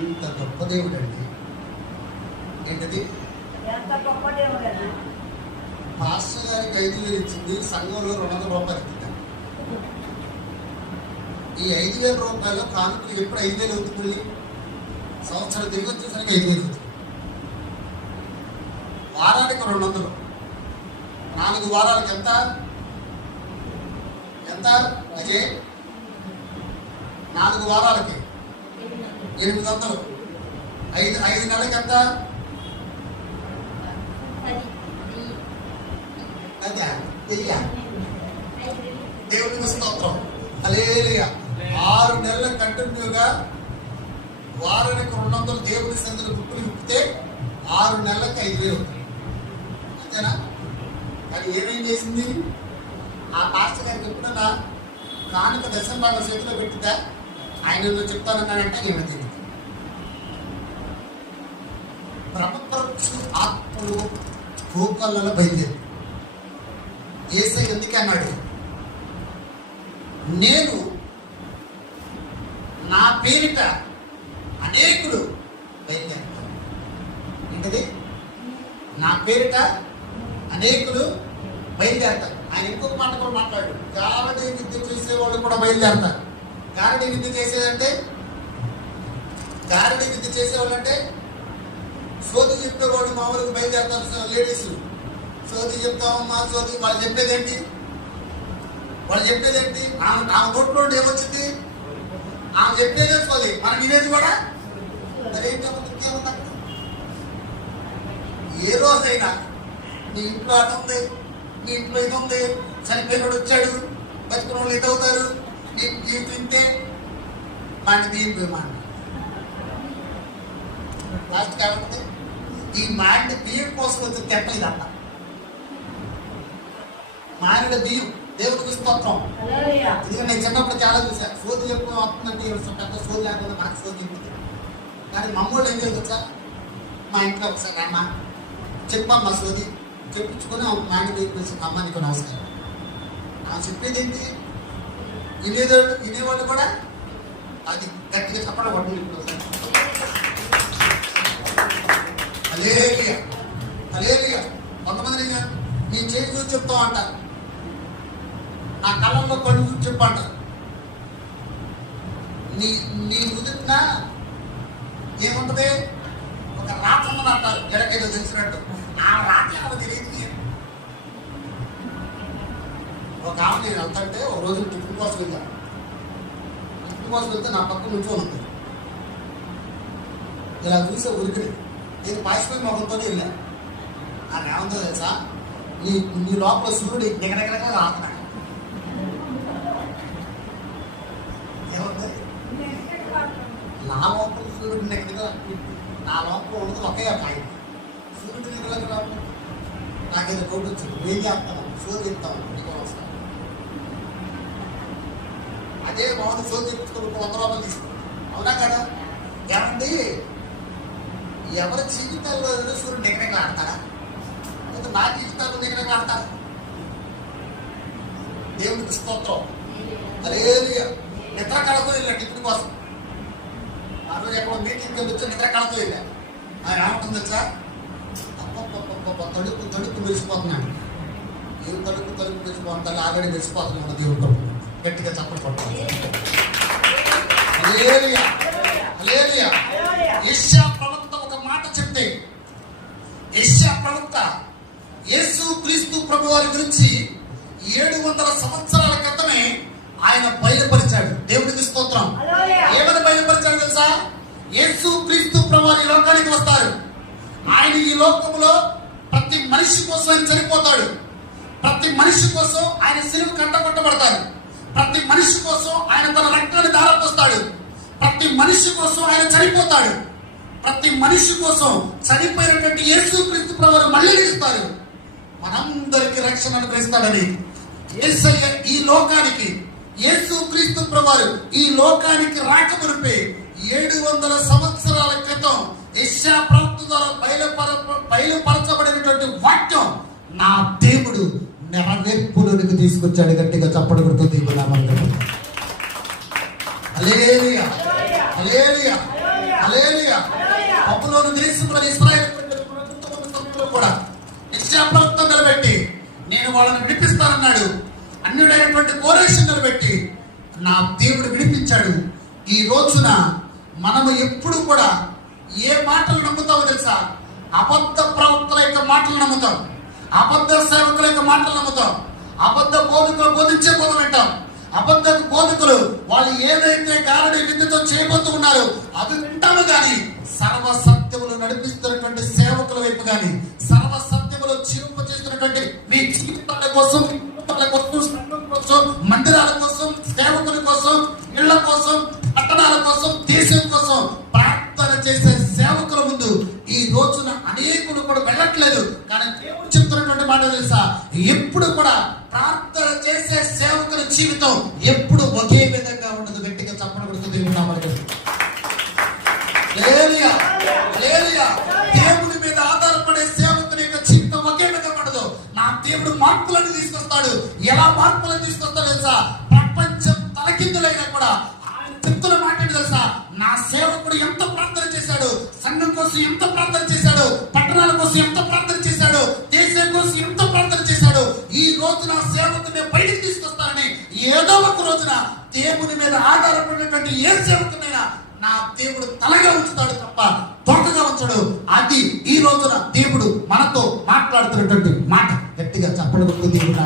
ఎంత గొప్ప దేవుడు అండి. ఏంటది? పాస్టర్ గారికి 5,000 ఇచ్చింది, సంఘంలో 200 రూపాయలు ఇచ్చింది. ఈ 5,000 రూపాయలు కానుకలు ఎప్పుడు 5,000 అవుతుంది? సంవత్సరం తిరిగి వచ్చేసరికి 5,000 అవుతుంది. వారానికి 200, 4 వారాలకు ఎంత? అదే 4 వారాలకి 800. 5 నెలలకి ఎంత? అదే దేవునికి స్తోత్రం. హల్లెలూయా. 6 నెలల కంటిన్యూగా వారానికి 200 దేవుని సందులో బుక్కులు విప్పితే 6 నెలలకు 5,000 అవుతుంది. అంతేనా? కానీ ఏమేం చేసింది? ఆ పాస్టర్ గారికి ఎప్పుడన్నా కానుక దశంభాగం చేతిలో పెట్టిద్దా? ఆయన చెప్తానన్నాడంటే ఏమైంది? బ్రహ్మప్రభు ఆత్మలు భూకళ్ళలో బయలుదేరి యేసయ్య ఎందుకు అన్నాడు? నేను నా పేరిట అనేకులు బయలుదేరుతాను. ఏంటది? నా పేరిట అనేకులు బయలుదేరతారు. ఆయన ఇంకొక మాట కూడా మాట్లాడు. గారడీ విద్య చేసేవాళ్ళు కూడా బయలుదేరతారు. గారడీ విద్య చేసేవాళ్ళు అంటే సోది చెప్పేవాడు మామూలుగా బయలుదేరతారు. లేడీస్ సోది చెప్తామమ్మా, సోది వాళ్ళు చెప్పేదేంటి? ఆమె నోట్లో ఏమొచ్చింది? ఆమె చెప్పేదే సోది, మనం వినేది కూడా మరేంటి? ఏ రోజైనా నీ ఇంట్లో అది ఉంది, నీ ఇంట్లో ఇది ఉంది, చనిపోయినోడు వచ్చాడు, బతికిన వాళ్ళు ఇది అవుతారు, నీ తింటే మాట మాట లాస్ట్ కాబట్టి ఈ మాండి బియ్యం కోసం వచ్చి తెప్పలేదన్న మానిన బియ్యం దేవుడికి స్తోత్రం. ఇది నేను చిన్నప్పుడు చాలా చూసాను. సోది చెప్పు వస్తుందంటే పెద్ద సోది లేకుండా నాకు సోది చెప్పింది. కానీ మమ్మల్ని ఏం చేయొచ్చా? మా ఇంట్లో ఒకసారి అమ్మ చెప్పమ్మా సోది చెప్పించుకొని మాండి బియ్యం పిలిచి అమ్మ నీకు నమస్కారం. ఆమె చెప్పేది ఏంటి? వినేవాళ్ళు కూడా అది గట్టిగా చెప్పడం పట్టు. హల్లెలూయా. కొంతమంది నీ చేయి చూసి చెప్తావు అంటారు, నా కళ్ళల్లో కళ్ళు చూసి చెప్పు అంటారు. నీ నుదుటిన ఏముంటది? ఒక రాత్రమని అంటారు, ఎడకేదో తెలిసినట్టు. ఆ రాత్రి ఆమె తెలియదు. ఒక ఆమె నేను వెళ్తాంటే ఒక రోజు టిఫిన్ కోసం వెళ్తే నా పక్క నుంచో ఉంది. ఇలా చూసే ఉరికి నేను పాసిపోయి మొగంతోనే వెళ్ళాను. నాకు ఏముందో తెలుసా? నీ లోపల సూర్యుడు నిగనగనగా రాస్తున్నాడు. ఏముంది? నా లోపల సూర్యుడు నిగనగా, నా లోపల ఉన్నది ఒకే పాయింట్. సూర్యుడు నిగనగ రాకుండా నాకేదో కోటి వచ్చింది. ఏం చేస్తాను? సూర్యుడు చెప్తాను, నీకు వస్తాను. అదే బాగుంది. సూర్యుడు చెప్పించుకుని 100 రూపాయలు తీసుకుంటాను. అవునా కదా? ఏమండి, ఎవరి జీవితాల్లో సూర్యుడు నిగనగా ఆడతారా? లేదా నా జీవితాల్లో నిగనగా ఆడతారా? దేవునికి స్తోత్రం. హల్లెలూయా. నిద్ర కళతో వెళ్ళాడు టిఫిన్ కోసం. ఆ రోజు ఎక్కడ మీటింగ్కి వచ్చి నిద్ర కళతో వెళ్ళా. ఆయన ఏమంటుంది తెలుసా? తడుపు మెరిసిపోతున్నాడు. ఏం తడుపు మెరిసిపోతాడు? ఆల్రెడీ మెరిసిపోతున్నాడు. దేవుడు గట్టిగా చప్పట్లు కొట్టాలి. హల్లెలూయా. హల్లెలూయా. యెషయా ప్రవక్త ఒక మాట చెప్తే, యెషయా ప్రవక్త యేసు క్రీస్తు ప్రభు వారి గురించి 700 సంవత్సరాల క్రితమే ఆయన బయలుపరిచాడు. దేవుడికి స్తోత్రం. ఏమని బయలుపరిచాడు తెలుసా? యేసు క్రీస్తు ప్రభు వారి లోకానికి వస్తారు. ఆయన ఈ లోకంలో ప్రతి మనిషి కోసం ఆయన చనిపోతాడు. ప్రతి మనిషి కోసం ఆయన సిలువ కట్టబడతాడు. ప్రతి మనిషి కోసం ఆయన తన రక్తాన్ని ధారపోస్తాడు. ప్రతి మనిషి కోసం ఆయన చనిపోతాడు. ప్రతి మనిషి కోసం చనిపోయినటువంటి యేసు క్రీస్తు ప్రభువు మళ్ళీ ఇస్తారు. మనందరికీ రక్షణ అనుగ్రహిస్తాడని యేసయ్య ఈ లోకానికి, యేసు క్రీస్తు ప్రభువు ఈ లోకానికి రాకమునిపే 700 సంవత్సరాల క్రితం యెషయా ప్రవక్త ద్వారా బయలుపరచబడినటువంటి వాక్యం నా దేవుడు నెరవేర్పులోనికి తీసుకొచ్చాడు. గట్టిగా చప్పట్లు కొడుతూ దేవుడు నామములో హల్లెలూయా. హల్లెలూయా. హల్లెలూయా. బబులోను దేశంలో ఇశ్రాయేలు ప్రజలు కూడా యెషయా ప్రవక్త నిలబెట్టి నేను వాళ్ళని విడిపిస్తానన్నాడు. అన్యుడైనటువంటి కోరేషు నిలబెట్టి నా దేవుడు విడిపించాడు. ఈ రోజున మనము ఎప్పుడు కూడా ఏ మాటలు నమ్ముతామో తెలుసా? అబద్ధ ప్రవక్తల యొక్క మాటలు నమ్ముతాం, అబద్ధ సేవకుల యొక్క మాటలు నమ్ముతాం, అబద్ధ బోధకులు బోధించే బోధన వింటాం. అబద్ధ బోధకులు వాళ్ళు ఏదైతే గారడి విద్యతో చేయబోతూ ఉన్నారో అవి వింటాము. కానీ సర్వ సత్యములు నడిపిస్తున్నటువంటి సేవకుల వైపు కానీ సర్వ సత్యములు జీవింప చేస్తున్నటువంటి మీ జీవితాల కోసం, సంఘం కోసం, మందిరాల కోసం, సేవకుల కోసం, ఇళ్ల కోసం, పట్టణాల కోసం, దేశం కోసం ప్రార్థన చేసే సేవకుల ముందు ఈ రోజున అనేకులు కూడా వెళ్ళట్లేదు. కానీ దేవుడు చెప్తున్నటువంటి మాట తెలుసా? ఎప్పుడు కూడా ప్రార్థన చేసే సేవకుల జీవితం ఎప్పుడు ఒకే విధంగా ఉండదు. గట్టిగా చప్పట్లు కొడుతుంది. దేవుని మీద ఆధారపడే సేవకుని యొక్క జీవితం ఒకే విధంగా ఉండదు. నా దేవుడు మార్పులను తీసుకొస్తాడు. ఎలా మార్పులను తీసుకొస్తాడు తెలుసా? ప్రపంచం తలకిందులైనా కూడా ఆయన చెప్తున్న మాట ఏంటి తెలుసా? నా సేవకుడు ఎంత ప్రార్థన చేశాడు, సంఘం కోసం ఎంత ప్రార్థన చేశాడు, పట్టణాల కోసం ఎంత ప్రార్థన చేశాడు, దేశం కోసం ఎంత ప్రార్థన చేశాడు. ఈ రోజు నా సేవకుని బయటికి తీసుకొస్తానని ఏదో ఒక రోజున దేవుని మీద ఆధారపడినటువంటి ఏ సేవకునైనా నా దేవుడు తలగా ఉంచుతాడు తప్ప తోకగా ఉంచడు. అది ఈ రోజున దేవుడు మనతో మాట్లాడుతున్నటువంటి మాట. గట్టిగా చెప్పడం దేవుడు.